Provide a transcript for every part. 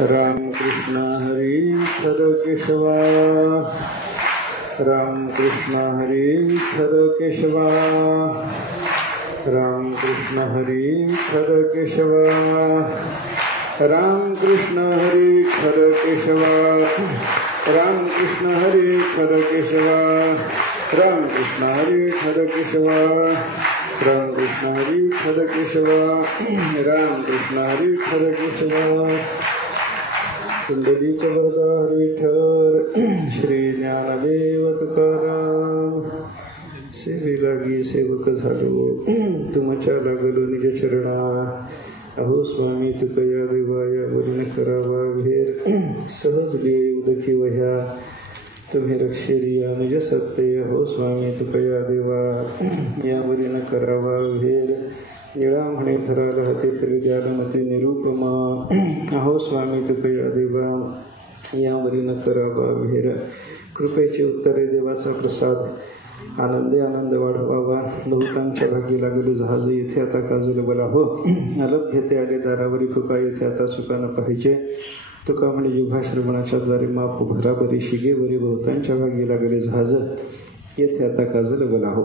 राम कृष्ण हरी हर केशवा, राम कृष्ण हरी हर केशवा, राम कृष्ण हरी हर केशवा, राम कृष्ण हरी हर केशवा, राम कृष्ण हरी हर केशवा, राम कृष्ण हरी हर केशवा, राम कृष्ण हरी हर केशवा, राम कृष्ण हरी हर केशवा। कुंडलीच वरदार विठ्ठल श्री ज्ञानदेव तुकाराम। सेवे लागी सेवक झालो, तुमच्या लागलो निज चरणा। अहो स्वामी तुकया देवाया वरून करावा भेर, सहज देव दखी वह्या तुम्ही रक्षेरिया निज सत्य। हो स्वामी तुकया देवा या वरीन करावा भेर, निळा म्हणे धरा राहते परिद्यानमती निरूपमा। अहो स्वामी तुकया देवा यावरीन करावा भेर, कृपेचे उत्तरे देवाचा प्रसाद। आनंदे आनंद वाढवावा, बहुतांच्या भागी लागले जहाज येथे आता काजल बोला हो। अलप घेते आले दारावरी फुका, येथे आता सुका न पाहिजे। तुका म्हणे जिव्हा श्रवणाच्या द्वारे माप भरा बरी, शिगे बरी बहुतांच्या भागी लागले जहाज येथे आता काजल बोला हो।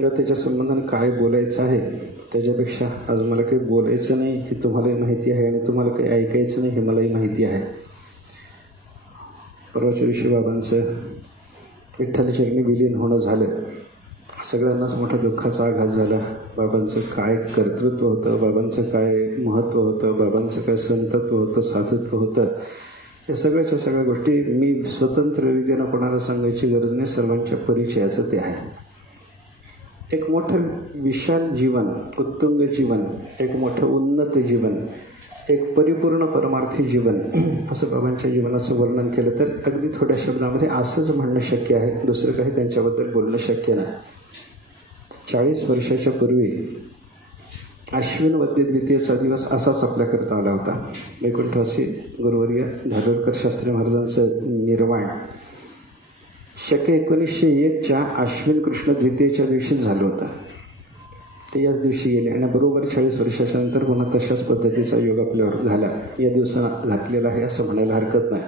त्याच्या संबंधाने काय बोलायचं आहे त्याच्यापेक्षा आज मला काही बोलायचं नाही हे तुम्हालाही माहिती आहे, आणि तुम्हाला काही ऐकायचं नाही हे मलाही माहिती आहे। परवाच्या दिवशी बाबांचं विठ्ठलचरणी विलीन होणं झालं, सगळ्यांनाच मोठा दुःखाचा आघात झाला। बाबांचं काय कर्तृत्व होतं, बाबांचं काय महत्त्व होतं, बाबांचं काय संतत्व होतं, साधुत्व होतं, या सगळ्याच्या सगळ्या गोष्टी मी स्वतंत्ररित्यानं कोणाला सांगायची गरज नाही, सर्वांच्या परिचयाचं ते आहे। एक मोठं विशाल जीवन, उत्तुंग जीवन, एक मोठं उन्नत जीवन, एक परिपूर्ण परमार्थी जीवन, असं बाबांच्या जीवनाचं वर्णन केलं तर अगदी थोड्या शब्दामध्ये असंच म्हणणं शक्य आहे, दुसरं काही त्यांच्याबद्दल बोलणं शक्य नाही। 40 वर्षाच्या पूर्वी अश्विन वद्य द्वितीयेचा दिवस असाच आपल्याकरता आला होता। वैकुंठवासी गुरुवर्य धारोरकर शास्त्री महाराजांचं निर्वाण शके 1901च्या अश्विन कृष्ण द्वितीयेच्या दिवशी झालं होतं। ते याच दिवशी गेले आणि बरोबर 40 वर्षाच्या नंतर पुन्हा तशाच पद्धतीचा योग आपल्यावर झाला, या दिवसाला घातलेला आहे असं म्हणायला हरकत नाही।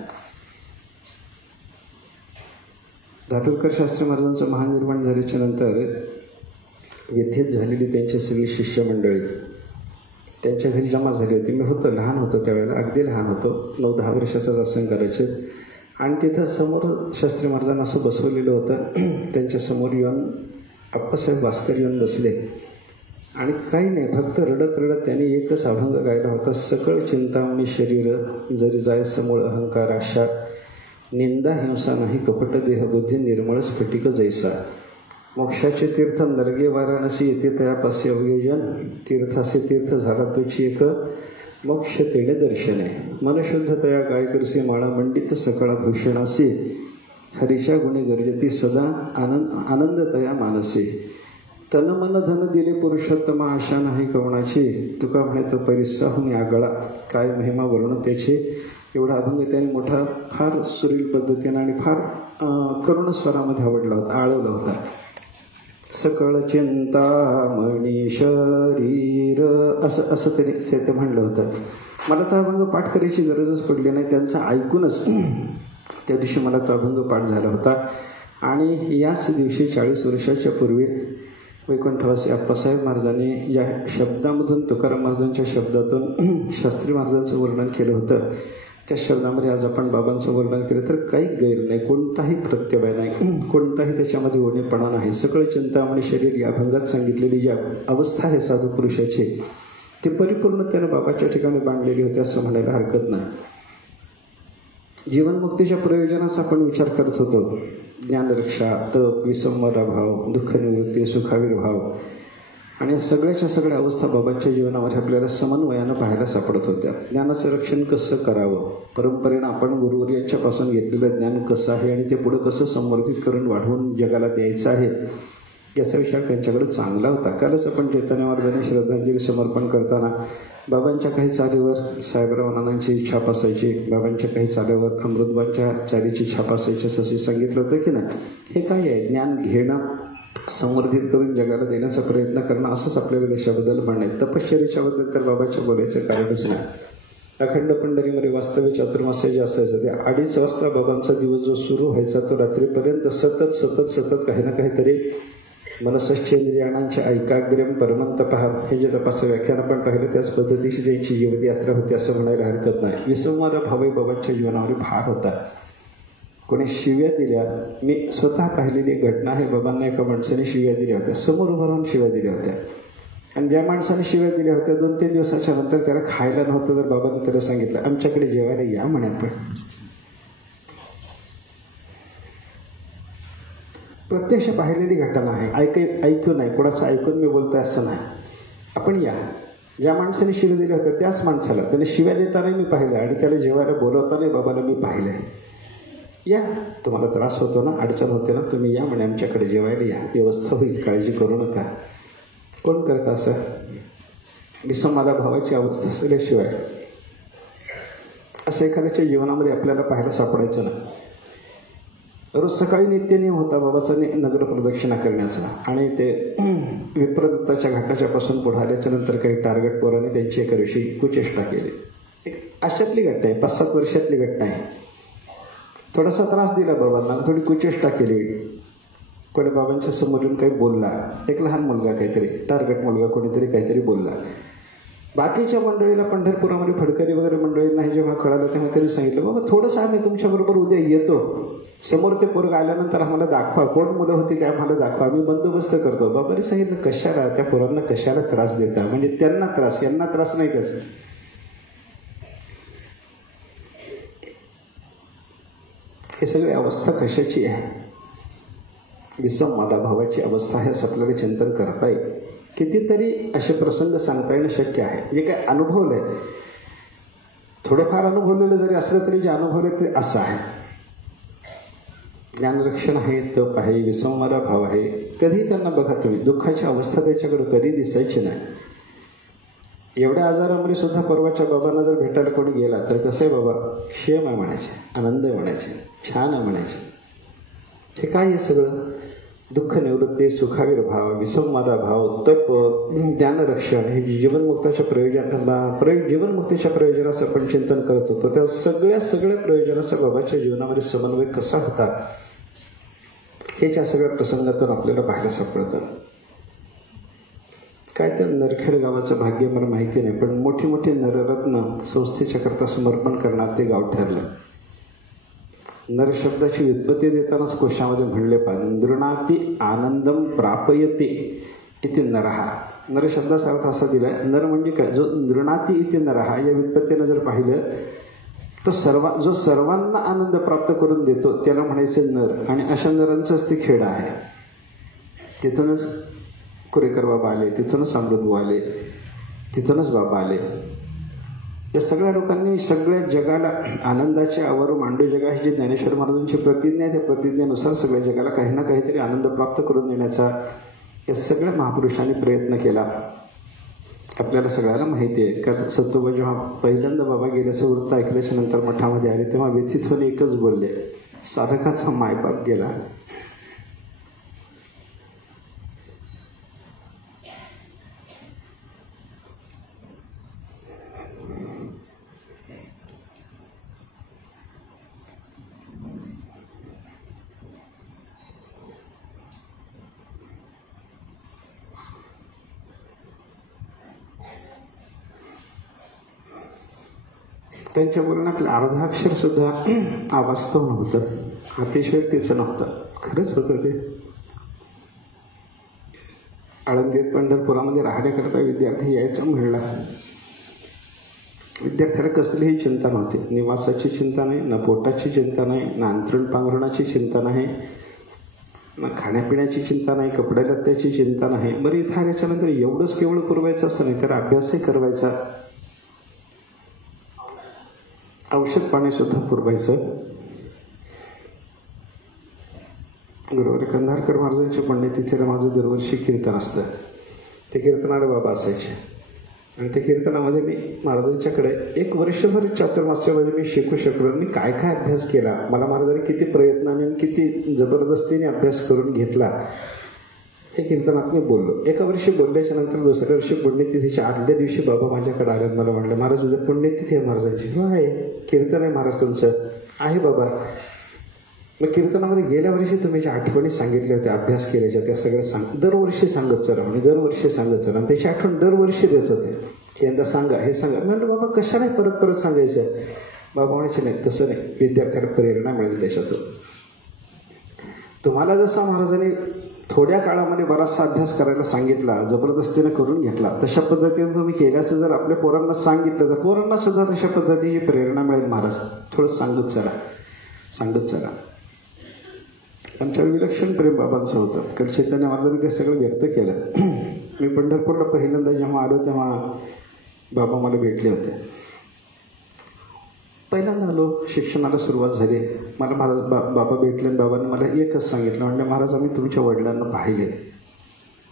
धारोरकर शास्त्री महाराजांचं महानिर्वाण झाल्याच्या नंतर येथेच झालेली त्यांची सगळी शिष्यमंडळी त्यांच्या घरी जमा झाली होती। मी होतो, लहान होतो त्यावेळेला, अगदी लहान होतो, 9-10 वर्षाचाच असं करायचे। आणि तिथं समोर शास्त्री महाराजांना असं बसवलेलं होतं, त्यांच्या समोर येऊन आप्पासाहेब भास्कर येऊन बसले आणि काही नाही, फक्त रडत रडत त्यांनी एकच अभंग गायला होता। सकळ चिंतामणी शरीर जरी जाय समूळ अहंकार आशा, निंदा हिंसा नाही कपट देहबुद्धी निर्मळ स्फटिक जैसा। मोक्षाचे तीर्थ नरगे वाराणसी येते तयापासे अवयोजन, तीर्थासे तीर्थ झाला तुझी एक मोक्ष तेणे दर्शने। मनशुद्ध तया गाय करसे माळा मंडित सकळा भूषणासे, हरीच्या गुणे गरजती सदा आनंद तया मानसे। तन मन धन दिले पुरुषोत्तमा आशा नाही कवणाची, तुका म्हणे तो परिस्साहून आगळा, काय महिमा वर्ण त्याचे। एवढा अभंग त्याने मोठा फार सुरील पद्धतीने आणि फार करुण स्वरामध्ये आवडला होता, आळवला होता। सकळ चिंतामणी शरीर असं ते म्हणलं होतं। मला तो अभंग पाठ करायची गरजच पडली नाही, त्यांचं ऐकूनच त्या दिवशी मला तो अभंग पाठ झाला होता। आणि याच दिवशी 40 वर्षाच्या पूर्वी वैकुंठवासी आप्पासाहेब महाराजांनी या शब्दामधून, तुकाराम महाराजांच्या शब्दातून शास्त्री महाराजांचं वर्णन केलं होतं, त्या शब्दामध्ये आज आपण बाबांचं वर्णन केलं तर काही गैर नाही, कोणताही प्रत्यय नाही, कोणताही त्याच्यामध्ये ओढेपणा नाही। सकळ चिंतामणी शरीर या अभंगात सांगितलेली जी अवस्था आहे साधू पुरुषाची, ती परिपूर्ण त्यानं बाबाच्या ठिकाणी बांधलेली होती असं म्हणायला हरकत नाही। जीवनमुक्तीच्या प्रयोजनाचा आपण विचार करत होतो, ज्ञानरक्षा, तप, विसंवादा भाव, दुःख निवृत्ती, सुखाविर्भाव, आणि सगळ्याच्या सगळ्या अवस्था बाबांच्या जीवनामध्ये आपल्याला समन्वयानं पाहायला सापडत होत्या। ज्ञानाचं रक्षण कसं करावं, परंपरेनं आपण गुरुवर्यांच्यापासून घेतलेलं ज्ञान कसं आहे आणि ते पुढं कसं संवर्धित करून वाढवून जगाला द्यायचं आहे, याचा विचार त्यांच्याकडे चांगला होता। कालच आपण चैतन्य महाराजांनी श्रद्धांजली समर्पण करताना बाबांच्या काही चालीवर साहेबराव नानांची छाप असायची, बाबांच्या काही चालीवर अमृतबांच्या चालीची छाप असायची, असं सांगितलं होतं की नाही। हे काय आहे, ज्ञान घेणं संवर्धित करून जगाला देण्याचा प्रयत्न करणं असंच आपल्याला देशाबद्दल म्हणणं आहे. तपश्चर्याच्याबद्दल तर बाबाच्या बोलायचं कारणच नाही. अखंड पंढरीमध्ये वास्तव्य चातुर्मास्य जे असायचं ते 2:30 वाजता बाबांचा दिवस जो सुरू व्हायचा तो रात्रीपर्यंत सतत सतत सतत काही ना काहीतरी मनसश्चेंद्रियाणांच्या ऐकाग्र्यम परमंतपः हे जे तपासं व्याख्यान आपण पाहिलं त्याच पद्धतीची त्यांची जीवती यात्रा होती असं म्हणायला हरकत नाही. विसंवाद भावही बाबांच्या जीवनामध्ये फार होता. कोणी शिव्या दिल्या, मी स्वतः पाहिलेली घटना आहे. बाबांना एका माणसाने शिव्या दिल्या होत्या, समोर उभं राहून शिव्या दिल्या होत्या. आणि ज्या माणसाने शिव्या दिल्या होत्या 2-3 दिवसाच्या नंतर त्याला खायला नव्हतं तर बाबांनी त्याला सांगितलं आमच्याकडे जेवायला या म्हणे. आपण प्रत्यक्ष पाहिलेली घटना आहे. ऐकून नाही, कोणाचं ऐकून मी बोलतोय असं नाही. आपण या. ज्या माणसाने शिव्या दिल्या होत्या त्याच माणसाला त्याने शिव्या देताना मी पाहिलं आणि त्याला जेवायला बोलवताना बाबाला मी पाहिलंय. या, तुम्हाला त्रास होतो ना, अडचण होते ना, तुम्ही या म्हणे आमच्याकडे जेवायला या, व्यवस्था होईल, काळजी करू नका. कोण करतं असं? विसंवादा भावाची अवस्था असल्याशिवाय असं एखाद्याच्या जीवनामध्ये आपल्याला पाहायला सापडायचं ना. रोज सकाळी नित्यनियम होता बाबाचा नगर प्रदक्षिणा करण्याचा आणि ते विप्रदत्ताच्या घाटाच्या पासून पुढे आल्याच्या नंतर काही टार्गेट पोरांनी त्यांची एका दिवशी कुचेष्टा केली. एक अशातली घटना आहे, 5-7 वर्षातली घटना आहे. थोडासा त्रास दिला बाबांना, थोडी कुचेष्टा केली. कोणी बाबांच्या समोरून काही बोलला, एक लहान मुलगा काहीतरी टार्गेट मुलगा कोणीतरी काहीतरी बोलला. बाकीच्या मंडळीला पंढरपुरामध्ये फडकरी वगैरे मंडळींना जेव्हा कळालं तेव्हा त्यांनी सांगितलं बाबा थोडंसं आम्ही तुमच्याबरोबर उद्या येतो, समोर ते पोरग आल्यानंतर आम्हाला दाखवा, कोण मुलं होती ते आम्हाला दाखवा, आम्ही बंदोबस्त करतो. बाबांनी सांगितलं कशाला, त्या पोरांना कशाला त्रास देता, म्हणजे त्यांना त्रास, यांना त्रास नाही कसं. हे सगळी अवस्था कशाची आहे? विसंवादा भावाची अवस्था आहे असं आपल्याला चिंतन करता येईल. कितीतरी असे प्रसंग सांगता येणं शक्य आहे. जे काय अनुभवलंय, थोडंफार अनुभवलेलं जरी असलं तरी जे अनुभवलं ते असं आहे. ज्ञानरक्षण आहे, तप आहे, विसंवादा भाव आहे. कधी त्यांना बघा तुम्ही, दुःखाची अवस्था त्याच्याकडे कधी दिसायची नाही. एवढ्या आजारामध्ये सुद्धा परवाच्या बाबांना जर भेटायला कोणी गेला तर कसं आहे बाबा, क्षेम आहे म्हणायचे, आनंद आहे म्हणायचे, छान आहे म्हणायचे. हे काय आहे सगळं? दुःख निवृत्ती, सुखाविर्भाव, विसंवादा भाव, तप, ज्ञानरक्षण हे जीवनमुक्ताच्या जीवनमुक्तीच्या प्रयोजनाचं आपण चिंतन करत होतो. त्या सगळ्या प्रयोजनाचा बाबाच्या जीवनामध्ये समन्वय कसा होता हे त्या सगळ्या प्रसंगातून आपल्याला पाहायला सापडतं. काय तर नरखेड गावाचं भाग्य मला माहिती नाही, पण मोठी मोठी नररत्न संस्थेच्या करता समर्पण करणार ते गाव ठरलं. नर शब्दाची व्युत्पत्ती देतानाच कोशामध्ये म्हणले पाहिजे, नृणाती आनंदम प्रापयते इथे नरहा. नर शब्दाचा अर्थ असा दिलाय, नर म्हणजे काय, जो नृणाती इथे नरहा या व्युत्पत्तीनं जर पाहिलं तर जो सर्वांना आनंद प्राप्त करून देतो त्याला म्हणायचे नर. आणि अशा नरांचंच ते खेड आहे. तिथूनच कुरेकर बाबा आले, तिथूनच अमृतबू आले, तिथूनच बाबा आले. या सगळ्या लोकांनी सगळ्या जगाला आनंदाचे आवर मांडू जगा ही जी ज्ञानेश्वर महाराजांची प्रतिज्ञा आहे, त्या प्रतिज्ञेनुसार सगळ्या जगाला काही ना काहीतरी आनंद प्राप्त करून देण्याचा या सगळ्या महापुरुषांनी प्रयत्न केला. आपल्याला सगळ्याला माहिती आहे का, सत्तोबा जेव्हा पहिल्यांदा बाबा गेल्याचं वृत्त ऐकल्याच्या नंतर मठामध्ये आले तेव्हा व्यथित होऊन एकच बोलले, साधकाचा मायबाप गेला. त्यांच्या बोलण्यातलं अर्धाक्षर सुद्धा अवास्तव नव्हतं, अतिशयोक्तीचं नव्हतं, खरंच होतं ते. आळंदीत पंढरपुरामध्ये राहण्याकरता विद्यार्थी यायचा म्हणला, विद्यार्थ्याला कसलीही चिंता नव्हती. निवासाची चिंता नाही, ना पोटाची चिंता नाही, ना अंथरूण पांघरुणाची चिंता नाही, ना खाण्यापिण्याची चिंता नाही, कपड्या लत्त्याची चिंता नाही. बरं, इथं आल्याच्यानंतर एवढंच केवळ पुरवायचं असं नाही तर अभ्यासही करवायचा, औषध पाणी सुद्धा पुरवायचं. गुरुवारी कंधारकर महाराजांच्या पुण्यतिथीला माझं दरवर्षी कीर्तन असतं. ते कीर्तनाला बाबा असायचे आणि त्या कीर्तनामध्ये मी महाराजांच्याकडे 1 वर्षभर चातुर्मास्यामध्ये मी शिकू शकलो. मी काय काय अभ्यास केला, मला महाराजांनी किती प्रयत्नाने किती जबरदस्तीने अभ्यास करून घेतला हे कीर्तनात मी बोललो. एका वर्षी बोलल्याच्या नंतर दुसऱ्या वर्षी पुण्यतिथीच्या आदल्या दिवशी बाबा माझ्याकडे आले. मला म्हटलं, महाराज उद्या पुण्यतिथी आहे महाराजांची. हो आहे, कीर्तन आहे महाराज तुमचं. आहे बाबा. मग कीर्तनामध्ये गेल्या वर्षी तुम्ही ज्या आठवणी सांगितल्या होत्या अभ्यास केल्याच्या त्या सगळ्या दरवर्षी सांगत चला आणि दरवर्षी सांगत चला आणि त्याची आठवण दरवर्षी देत होते. यंदा सांगा, हे सांगा. मी म्हटलं बाबा कशा नाही परत परत सांगायचं. बाबा म्हणायचे नाही, तसं नाही, विद्यार्थ्याला प्रेरणा मिळेल त्याच्यातून. तुम्हाला जसा महाराजांनी थोड्या काळामध्ये बराचसा अभ्यास करायला सांगितला, जबरदस्तीने करून घेतला, तशा पद्धतीने तुम्ही केल्याचं जर आपल्या पोरांना सांगितलं तर पोरांना सुद्धा तशा पद्धतीची प्रेरणा मिळेल. महाराज थोडं सांगत चला, सांगत चला. आमच्यावर विलक्षण प्रेम बाबांचं होतं. कारण चैतन्य महाराजांनी ते सगळं व्यक्त केलं. मी पंढरपूरला पहिल्यांदा जेव्हा आलो तेव्हा बाबा मला भेटले होते. पहिल्यांदा आलो, शिक्षणाला सुरुवात झाली. मला महाराज बाबा भेटले आणि बाबांनी मला एकच सांगितलं, म्हणजे महाराज आम्ही तुमच्या वडिलांना पाहिले.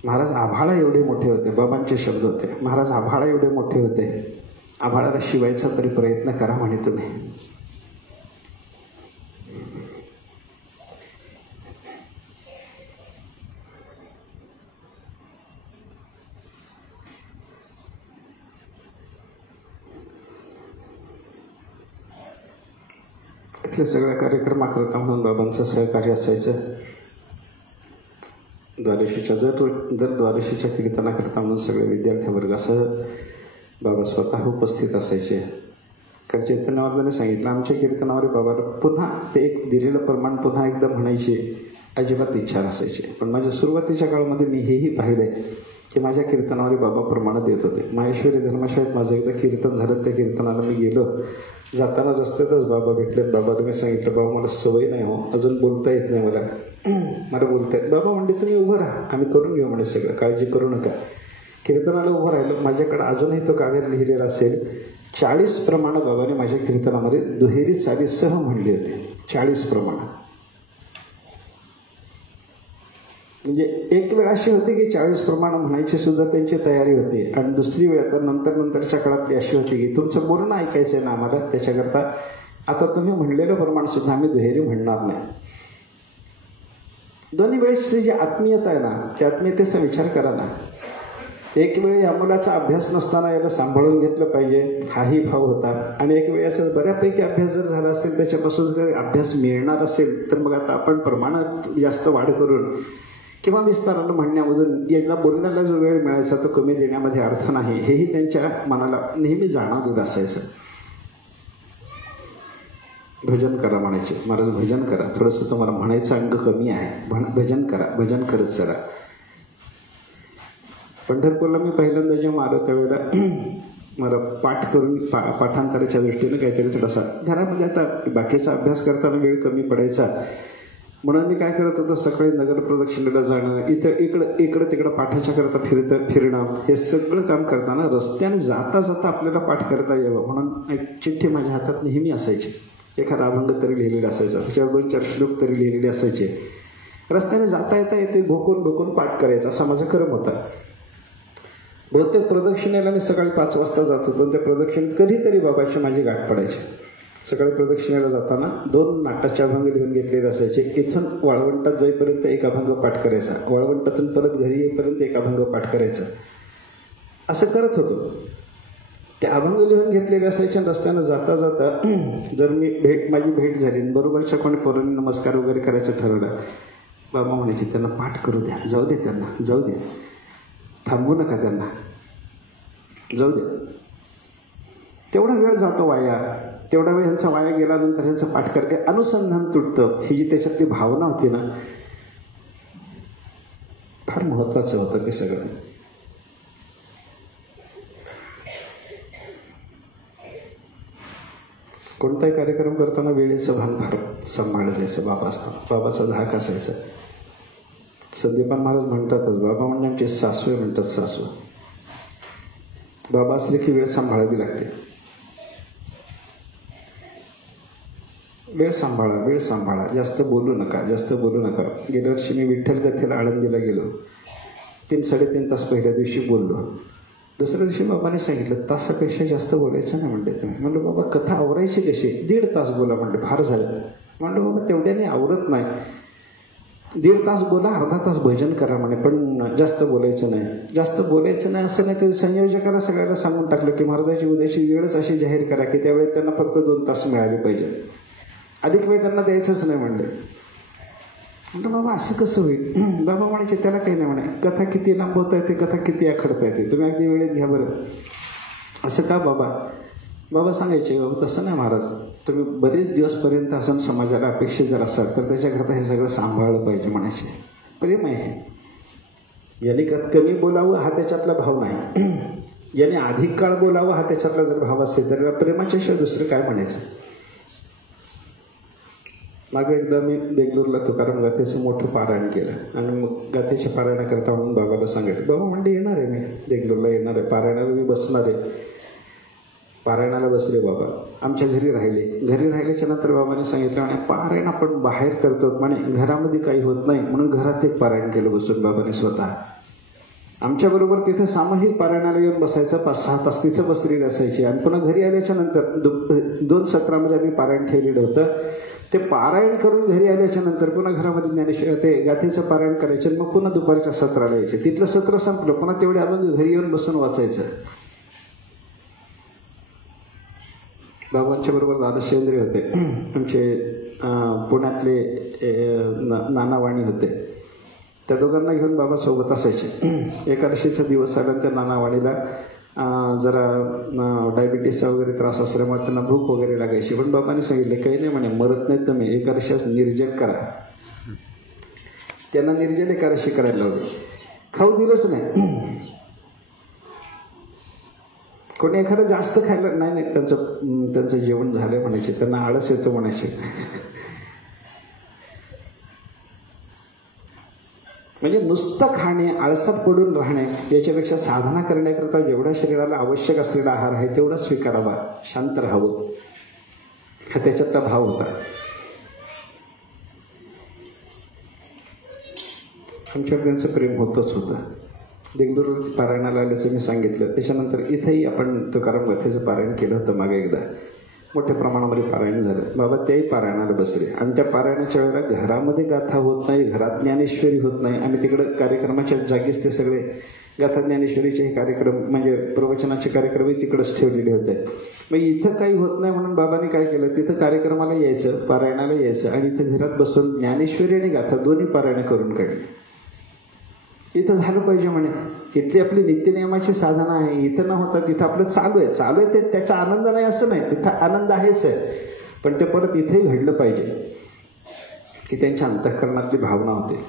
महाराज आभाळा एवढे मोठे होते. बाबांचे शब्द होते, महाराज आभाळा एवढे मोठे होते, आभाळाला शिवायचा तरी प्रयत्न करा म्हणे तुम्ही. इथल्या सगळ्या कार्यक्रमाकरता म्हणून बाबांचं सहकार्य असायचं. द्वादशीच्या दर द्वादशीच्या कीर्तनाकरता म्हणून सगळे विद्यार्थी वर्गासह बाबा स्वतः उपस्थित असायचे. कारण चैतन्य महाराजांनी सांगितलं आमच्या कीर्तनावर बाबाला पुन्हा ते एक दिलेलं प्रमाण पुन्हा एकदा म्हणायची अजिबात इच्छा नसायची. पण माझ्या सुरुवातीच्या काळामध्ये मी हेही पाहिलंय की माझ्या कीर्तनावर बाबा प्रमाण देत होते. माहेश्वरी धर्मशाळेत माझं एकदा कीर्तन झालं. त्या कीर्तनाला मी गेलो. जाताना रस्त्यातच बाबा भेटले. बाबाला मी सांगितलं, बाबा मला सवय नाही हो, अजून बोलता येत नाही मला बोलता येत. बाबा म्हणले तुम्ही उभं राहा, आम्ही करून घेऊ म्हणे सगळं, काळजी करू नका. कीर्तनाला उभं राहिलं. माझ्याकडे अजूनही तो कागद लिहिलेला असेल. 40 प्रमाणं बाबाने माझ्या कीर्तनामध्ये दुहेरी चालीसह म्हणली होती. 40 प्रमाणं. म्हणजे एक वेळ अशी होती की 40 प्रमाणं म्हणायची सुद्धा त्यांची तयारी होती. आणि दुसरी वेळ तर नंतरच्या काळातली अशी होती की तुमचं बोलणं ऐकायचं आहे ना आम्हाला, त्याच्याकरता आता तुम्ही म्हणलेलं प्रमाण सुद्धा आम्ही दुहेरी म्हणणार नाही. दोन्ही वेळेची जी आत्मीयता आहे ना, त्या आत्मीयतेचा विचार करा ना. एक वेळी या मुलाचा अभ्यास नसताना याला सांभाळून घेतलं पाहिजे हाही भाव होता. आणि एक वेळेचा बऱ्यापैकी अभ्यास जर झाला असेल, त्याच्यापासून जर अभ्यास मिळणार असेल तर मग आता आपण प्रमाणात जास्त वाढ करून किंवा विस्तारानं म्हणण्यामधून एकदा बोलण्याला जो वेळ मिळायचा तो कमी देण्यामध्ये अर्थ नाही, हेही त्यांच्या मनाला नेहमी जाणवलेलं असायचं. भजन करा म्हणायचे. महाराज भजन करा, थोडंसं तुम्हाला म्हणायचं अंग कमी आहे, भजन करा, भजन करत चला. पंढरपूरला मी पहिल्यांदा जेव्हा आलो त्यावेळेला मला पाठ करून पाठांतराच्या दृष्टीनं काहीतरी थोडासा घरामध्ये आता बाकीचा अभ्यास करताना वेळ कमी पडायचा. म्हणून मी काय करत होतो, सकाळी नगर प्रदक्षिणेला जाणं, इकडं तिकडं पाठाच्या करता फिरणं, हे सगळं काम करताना रस्त्याने जाता जाता आपल्याला पाठ करता यावं म्हणून एक चिठ्ठी माझ्या हातात नेहमी असायची. एखादा अभंग तरी लिहिलेला असायचा, त्याच्यावर 2-4 श्लोक तरी लिहिलेले असायचे. रस्त्याने जाता येता येते भोकून पाठ करायचा असा माझा क्रम होता. बहुतेक प्रदक्षिणेला मी सकाळी 5 वाजता जात होतो. त्या प्रदक्षिणेत कधीतरी बाबाची माझी गाठ पडायची. सकाळी प्रदक्षिणेला जाताना 2 नाटाचे अभंग लिहून घेतलेले असायचे. इथून वाळवंटात जाईपर्यंत एक अभंग पाठ करायचा, वाळवंटातून परत घरी येईपर्यंत एक अभंग पाठ करायचा, असं करत होतो. ते अभंग लिहून घेतलेले असायचे. रस्त्यानं जाता जाता जर माझी भेट झाली, बरोबरच्या कोणी पोरांनी नमस्कार वगैरे करायचं ठरवलं, बाबा म्हणायचे त्यांना पाठ करू द्या, जाऊ दे, त्यांना जाऊ दे, थांबवू नका, त्यांना जाऊ दे. तेवढा वेळ जातो वाया. तेवढा वेळ ह्यांचा वाया गेल्यानंतर ह्यांचं पाठ करते अनुसंधान तुटतं. ही जी त्याच्यातली भावना होती ना, फार महत्वाचं होतं ते सगळं. कोणताही कार्यक्रम करताना वेळेचं भान फार सांभाळलं जायचं. बाबा असताना बाबाचा धाक असायचा. संदीपान महाराज म्हणतातच, बाबा म्हणजे आमचे सासू म्हणतात, सासू. बाबा असले की वेळ सांभाळावी लागते. वेळ सांभाळा, जास्त बोलू नका. गेल्या वर्षी मी विठ्ठल कथेला आळंदीला गेलो. 3-3.5 तास पहिल्या दिवशी बोललो. दुसऱ्या दिवशी बाबाने सांगितलं तासापेक्षा जास्त बोलायचं नाही म्हणले तुम्ही. म्हणलं बाबा कथा आवरायची कशी? 1.5 तास बोला म्हणले, फार झालं. म्हणलं बाबा तेवढ्याने आवरत नाही. 1.5 तास बोला, अर्धा तास भजन करा म्हणे, पण जास्त बोलायचं नाही. जास्त बोलायचं नाही असं नाही, ते संयोजकाला सगळ्याला सांगून टाकलं की महाराजांची उद्याची वेळच अशी जाहीर करा की त्यावेळी त्यांना फक्त 2 तास मिळाले पाहिजे, अधिक वेळ त्यांना द्यायचंच नाही म्हणले. म्हणलं बाबा असं कसं होईल? बाबा म्हणायचे त्याला काही नाही म्हणे, कथा किती लांबवता येते, कथा किती आखडता येते, तुम्ही अगदी वेळेत घ्या बरं. असं का बाबा? बाबा सांगायचे बाबा तसं नाही महाराज, तुम्ही बरेच दिवसपर्यंत असून समाजाला अपेक्षित जर असाल तर त्याच्याकरता हे सगळं सांभाळलं पाहिजे म्हणायचे. प्रेम आहे. याने कमी बोलावं हा त्याच्यातला भाव नाही, याने अधिक काळ बोलावं हा त्याच्यातला जर भाव असेल तर प्रेमाच्या शिवाय दुसरं काय म्हणायचं. मागे एकदा मी बेंगलोरला तुकाराम गाथेचं मोठं पारायण केलं आणि मग गाथेच्या पारायणाकरता म्हणून बाबाला सांगितलं. बाबा म्हणले येणार आहे, मी बेंगलोरला येणार आहे, पारायणाला मी बसणार आहे. पारायणाला बसले बाबा, आमच्या घरी राहिले. घरी राहिल्याच्या नंतर बाबाने सांगितलं म्हणे पारायण आपण बाहेर करतो म्हणे, घरामध्ये काही होत नाही म्हणून घरात एक पारायण केलं बसून बाबाने स्वतः. आमच्याबरोबर तिथे सामूहिक पारायणाला येऊन बसायचं, 5-6 तास तिथं बसलेली असायची. आणि पुन्हा घरी आल्याच्या नंतर 2 सत्रामध्ये आम्ही पारायण ठेवलेलं होतं. ते पारायण करून घरी आल्याच्या नंतर पुन्हा घरामध्ये ज्ञानेश्वर ते गाथेचं पारायण करायचे, मग पुन्हा दुपारच्या सत्राला यायचे. तिथलं सत्र संपलं, पुन्हा तेवढे आपण घरी येऊन बसून वाचायचं. बाबांच्या बरोबर दादा शेंद्रे होते, आमचे पुण्यातले नानावाणी होते. त्या दोघांना घेऊन बाबा सोबत असायचे. एकादशीचा दिवस आल्यानंतर नानावाणीला जरा डायबिटीसचा वगैरे त्रास असल्यामुळे त्यांना भूक वगैरे लागायची. पण बाबांनी सांगितले काही नाही म्हणे, मरत नाही तुम्ही, एकादशीच निर्जल करा. त्यांना निर्जल एकादशी करायला लावली, खाऊ दिलंच नाही. कोणी एखादं जास्त खायला नाही, त्यांचं जेवण झालं म्हणायचे, त्यांना आळस येतो म्हणायचे. म्हणजे नुसतं खाणे, आळसात पडून राहणे याच्यापेक्षा साधना करण्याकरता जेवढा शरीराला आवश्यक असलेला आहार आहे तेवढा स्वीकारावा, शांत राहावं, हा त्याच्यातला भाव होता. आमच्यावर त्यांचं प्रेम होतच होतं. बेंगलोर पारायणाला आल्याचं मी सांगितलं. त्याच्यानंतर इथंही आपण तुकाराम गाथेचं पारायण केलं होतं मागे एकदा, मोठ्या प्रमाणामध्ये पारायण झालं. बाबा त्याही पारायणाला बसले आणि त्या पारायणाच्या वेळेला घरामध्ये गाथा होत नाही, घरात ज्ञानेश्वरी होत नाही. आम्ही तिकडं कार्यक्रमाच्या जागीच ते सगळे गाथा ज्ञानेश्वरीचे कार्यक्रम म्हणजे प्रवचनाचे कार्यक्रमही तिकडंच ठेवलेले होते. मग इथं काही होत नाही म्हणून बाबांनी काय केलं, तिथं कार्यक्रमाला यायचं, पारायणाला यायचं आणि इथं घरात बसून ज्ञानेश्वरी आणि गाथा दोन्ही पारायणं करून काढली. इथं झालं पाहिजे म्हणे, इथली आपली नित्यनियमाची साधना आहे, इथं न होता तिथं आपलं चालू आहे ते, त्याचा आनंद नाही असं नाही, तिथं आनंद आहेच आहे, पण ते परत इथेही घडलं पाहिजे की त्यांच्या अंतःकरणातली भावना होती.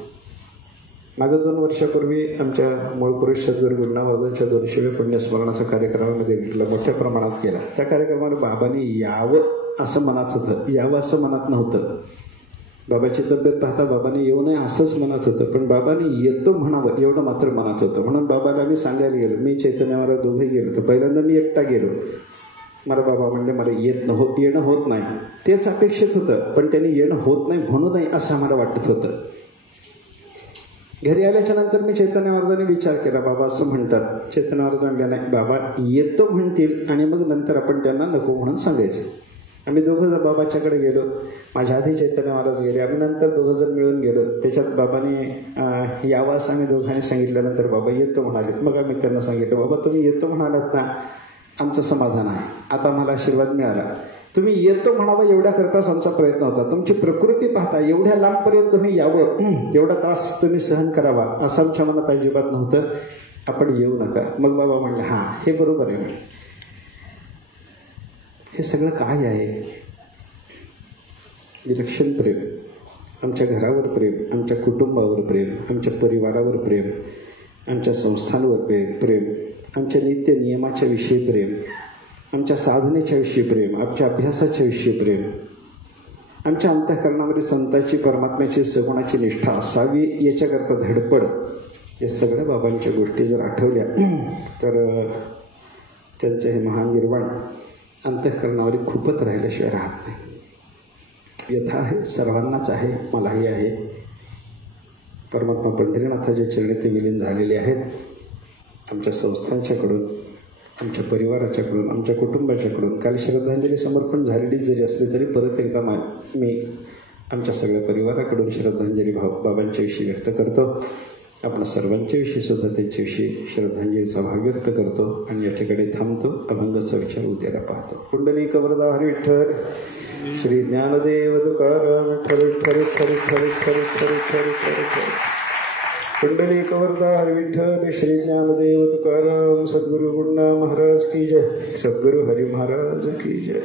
मागं 2 वर्षापूर्वी आमच्या मूळ पुरुष सद्गुरू गुरुनानकांच्या 200व्या पुण्यस्मरणाचा कार्यक्रमामध्ये घेतला, मोठ्या प्रमाणात केला. त्या कार्यक्रमाला बाबांनी यावं असं मनात होतं, यावं असं मनात नव्हतं. बाबाची तब्येत पाहता बाबांनी येऊ नये असंच मनात होतं, पण बाबांनी येतो म्हणावं एवढं मात्र मनात होतं. म्हणून बाबाला मी सांगायला गेलो, मी चैतन्य महाराज दोघे गेलो. तर पहिल्यांदा मी एकटा गेलो. मला बाबा म्हणले मला येणं होत नाही. तेच अपेक्षित होतं, पण त्यांनी येणं होत नाही म्हणू नये असं आम्हाला वाटत होतं. घरी आल्याच्या नंतर मी चैतन्य महाराजांनी विचार केला, बाबा असं म्हणतात. चैतन्य महाराज म्हणले नाही, बाबा येतो म्हणतील आणि मग नंतर आपण त्यांना नको म्हणून सांगायचं. आम्ही दोघं जण बाबाच्याकडे गेलो. माझ्या आधी चैतन्य महाराज गेले, आम्ही नंतर दोघं जण मिळून गेलो. त्याच्यात बाबांनी यावं असं आम्ही दोघांनी सांगितल्यानंतर बाबा येतो म्हणाले. मग आम्ही त्यांना सांगितलं, बाबा तुम्ही येतो म्हणालात ना, आमचं समाधान आहे, आता आम्हाला आशीर्वाद मिळाला. तुम्ही येतो म्हणावं एवढ्याकरताच आमचा प्रयत्न होता. तुमची प्रकृती पाहता एवढ्या लांबपर्यंत तुम्ही यावं, एवढा त्रास तुम्ही सहन करावा असं आमच्या मनात अजिबात नव्हतं. आपण येऊ नका. मग बाबा म्हणले हां हे बरोबर आहे. हे सगळं काय आहे? विलक्षण प्रेम, आमच्या घरावर प्रेम, आमच्या कुटुंबावर प्रेम, आमच्या परिवारावर प्रेम, आमच्या संस्थांवर प्रेम, आमच्या नित्य नियमाच्या विषयी प्रेम, आमच्या साधनेच्या विषयी प्रेम, आमच्या अभ्यासाच्या विषयी प्रेम, आमच्या अंतःकरणामध्ये संतांची परमात्म्याची सगुणाची निष्ठा असावी याच्याकरता धडपड. या सगळ्या बाबांच्या गोष्टी जर आठवल्या तर त्यांचं हे महानिर्वाण अंतःकरणावर खूपच राहिल्याशिवाय राहत नाही. व्यथा आहे, सर्वांनाच आहे, मलाही आहे. परमात्मा पंढरीनाथाच्या चरणी ते विलीन झालेले आहेत. आमच्या संस्थांच्याकडून, आमच्या परिवाराच्याकडून, आमच्या कुटुंबाच्याकडून काल श्रद्धांजली समर्पण झालेली जरी असली तरी परत एकदा मी आमच्या सगळ्या परिवाराकडून श्रद्धांजली बाबांच्या विषयी व्यक्त करतो. आपण सर्वांच्या विषयी सुद्धा त्यांच्याविषयी श्रद्धांजलीचा भाव व्यक्त करतो आणि या ठिकाणी थांबतो. अभंगाचा विचार उद्याला पाहतो. कुंडलिक वरदा हरी विठ्ठल. श्री ज्ञानदेव तुकाराम विठ्ठल विठ्ठल विठ्ठल विठ्ठल विठ्ठल विठ्ठल विठ्ठल विठ्ठल. कुंडलिक वरदा हरी विठ्ठल. श्री ज्ञानदेव तुकाराम. सद्गुरु गुरुनाथ महाराज की जय. सद्गुरु हरी महाराज की जय.